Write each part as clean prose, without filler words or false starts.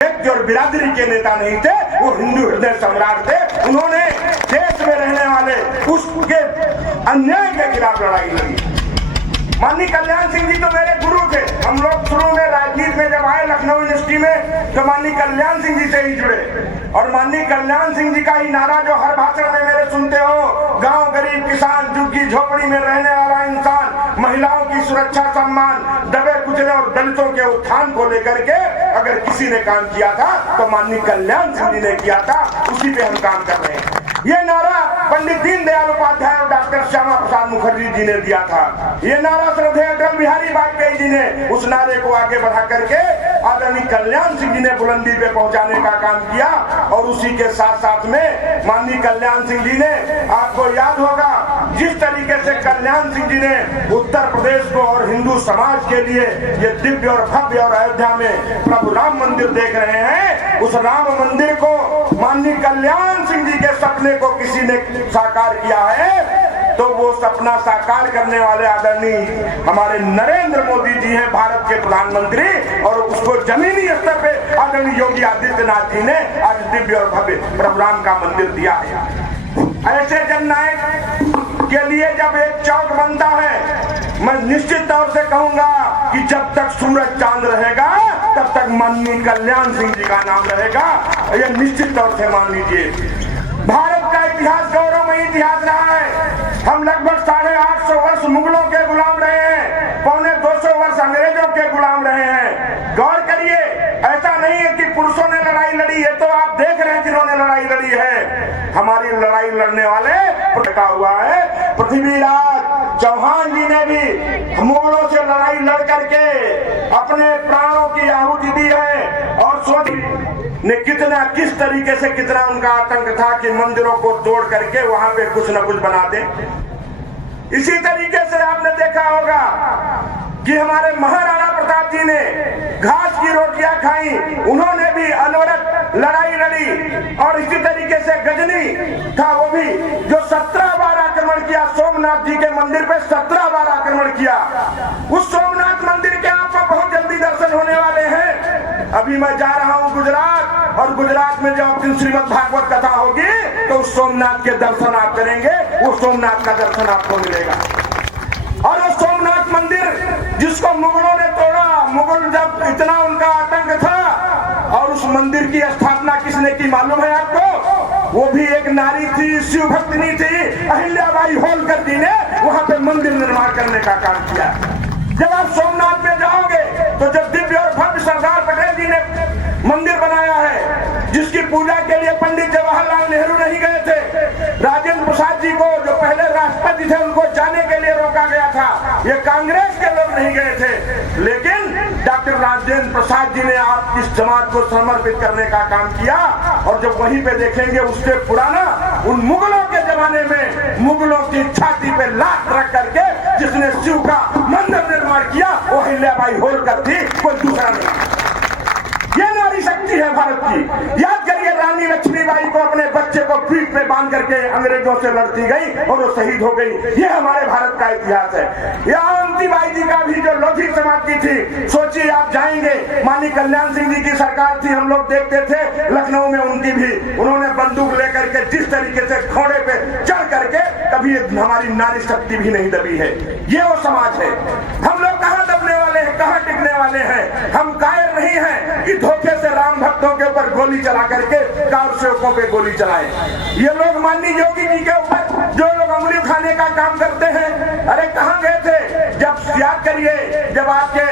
और बिरादरी के नेता नहीं थे, वो हिंदू हृदय सम्राट थे। उन्होंने देश में रहने वाले उसके अन्याय के खिलाफ लड़ाई लड़ी। माननीय कल्याण सिंह जी तो मेरे गुरु थे। हम लोग शुरू में राजनीति में जब आए लखनऊ यूनिवर्सिटी में तो माननीय कल्याण सिंह जी से ही जुड़े, और माननीय कल्याण सिंह जी का ही नारा जो हर भाषण में मेरे सुनते हो, गांव गरीब किसान झुग्गी झोपड़ी में रहने वाला इंसान, महिलाओं की सुरक्षा सम्मान, दबे कुचले और दलितों के उत्थान को लेकर के अगर किसी ने काम किया था तो माननीय कल्याण सिंह जी ने किया था। उसी पे हम काम कर रहे हैं। ये नारा पंडित दीनदयाल उपाध्याय और डॉक्टर श्यामा प्रसाद मुखर्जी जी ने दिया था। ये नारा श्रद्धेय अटल बिहारी वाजपेयी जी ने उस नारे को आगे बढ़ा करके आदरणीय कल्याण सिंह जी ने बुलंदी पे पहुंचाने का काम किया। और उसी के साथ साथ में माननीय कल्याण सिंह जी ने, आपको याद होगा जिस तरीके से कल्याण सिंह जी ने उत्तर प्रदेश को और हिंदू समाज के लिए ये दिव्य और भव्य और अयोध्या में प्रभु राम मंदिर देख रहे हैं, उस राम मंदिर को माननीय कल्याण सिंह जी के सपने को किसी ने साकार किया है तो वो सपना साकार करने वाले आदरणीय हमारे नरेंद्र मोदी जी हैं, भारत के प्रधानमंत्री। और उसको जमीनी स्तर पे आदरणीय योगी आदित्यनाथ जी ने आज दिव्य और भव्य प्रभु राम का मंदिर दिया है। ऐसे जननायक के लिए जब एक चौक बनता है, मैं निश्चित तौर से कहूंगा कि जब तक सूरज चांद रहेगा तब तक माननीय कल्याण सिंह जी का नाम रहेगा। यह निश्चित तौर से मान लीजिए। भारत का इतिहास गौरवमयी इतिहास रहा है। हम लगभग 850 वर्ष मुगलों के गुलाम रहे हैं, 250 वर्ष अंग्रेजों के गुलाम रहे हैं। गौर करिए, ऐसा नहीं है कि पुरुषों ने लड़ाई लड़ी है, तो आप देख रहे हैं जिन्होंने लड़ाई लड़ी है। हमारी लड़ाई लड़ने वाले लिखा हुआ है पृथ्वीराज चौहान जी ने भी मुगलों से लड़ाई लड़ करके अपने प्राणों की आहुति दी है। और ने किस तरीके से कितना उनका आतंक था कि मंदिरों को तोड़ करके वहां पे कुछ न कुछ बना दे। इसी तरीके से आपने देखा होगा कि हमारे महाराणा प्रताप जी ने घास की रोटियां खाई, उन्होंने भी अनवरत लड़ाई लड़ी। और इसी तरीके से गजनी था, वो भी जो 17 बार आक्रमण किया सोमनाथ जी के मंदिर पे, 17 बार आक्रमण किया। उस सोमनाथ मंदिर के आपको बहुत जल्दी दर्शन होने वाले हैं। अभी मैं जा रहा हूं गुजरात, और गुजरात में जब दिन श्रीमद् भागवत कथा होगी तो उस सोमनाथ के दर्शन आप करेंगे, वो सोमनाथ का दर्शन आपको मिलेगा। और वो सोमनाथ मंदिर जिसको मुगलों ने तोड़ा, मुगल जब इतना उनका आतंक था, और उस मंदिर की स्थापना किसने की मालूम है आपको? वो भी एक नारी थी, शिव भक्तिनी थी, अहिल्याबाई होलकर जी ने वहां पे मंदिर निर्माण करने का काम किया। जब आप सोमनाथ में जाओगे तो जब दिव्य और भव्य सरदार पटेल जी ने मंदिर बनाया है, जिसकी पूजा के लिए पंडित जवाहरलाल नेहरू नहीं गए थे, राजेंद्र प्रसाद जी को जो पहले राष्ट्रपति थे उनको जाने के लिए रोका गया था, ये कांग्रेस के लोग नहीं गए थे। लेकिन डॉक्टर राजेंद्र प्रसाद जी ने आपकी समाज को समर्पित करने का काम किया। और जब वहीं पे देखेंगे उससे पुराना, उन मुगलों के जमाने में मुगलों की छाती पे लात रख करके जिसने शिव का मंदिर निर्माण किया वो अहिल्याबाई होलकर थी, कोई दूसरा नहीं। ये नारी शक्ति है भारत की। याद करिए, रानी लक्ष्मीबाई को अपने बच्चे को पीठ पे बांध करके अंग्रेजों से लड़ती गई और वो शहीद हो गई। ये हमारे भारत का इतिहास है। यहाँ अवंतीबाई जी का भी जो लोधी समाज की थी, सोचिए आप जाएंगे, माननीय कल्याण सिंह जी की सरकार थी, हम लोग देखते थे लखनऊ में उनकी भी, उन्होंने बंदूक लेकर के जिस तरीके से घोड़े पे चढ़ करके, कभी हमारी नारी शक्ति भी नहीं दबी है। ये वो समाज है। हम लोग कहाँ दबने वाले हैं, कहाँ टिकने वाले हैं? हम कायर नहीं हैं कि धोखे से राम भक्तों के ऊपर गोली चला करके कार सेवकों पे गोली चलाए। ये लोग माननीय योगी जी के ऊपर जो लोग उंगली उठाने का काम करते हैं, अरे कहाँ गए थे? जब याद करिए, जब आपके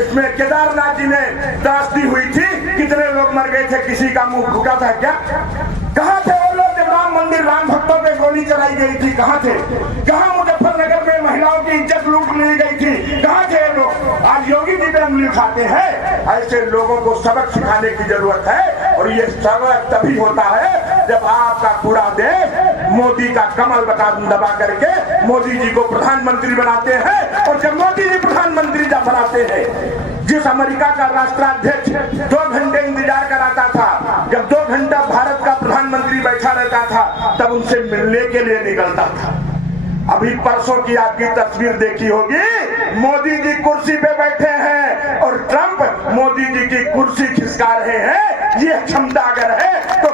इसमें केदारनाथ जी में त्रासदी हुई थी, कितने लोग मर गए थे, किसी का मुंह फूटा था क्या? कहाँ थे वो लोग जब राम मंदिर राम भक्तों पे गोली चलाई गई थी? कहाँ थे? कहाँ मुजफ्फरनगर में महिलाओं की इज्जत लूट ली गई थी? कहाँ थे लोग? आज योगी जी पे उंगली उठाते हैं। ऐसे लोगों को सबक सिखाने की जरूरत है। और ये सबक तभी होता है जब आपका पूरा देश मोदी का कमल दबा करके मोदी जी को प्रधानमंत्री बनाते हैं। और जब मोदी जी प्रधानमंत्री जब बनाते हैं, जिस अमेरिका का राष्ट्राध्यक्ष 2 घंटे इंतजार कराता था, जब 2 घंटा भारत का प्रधानमंत्री बैठा रहता था, तब उनसे मिलने के लिए निकलता था। अभी परसों की आपकी तस्वीर देखी होगी, मोदी जी कुर्सी पे बैठे हैं और ट्रंप मोदी जी की कुर्सी खिसका रहे हैं, ये क्षमता अगर है तो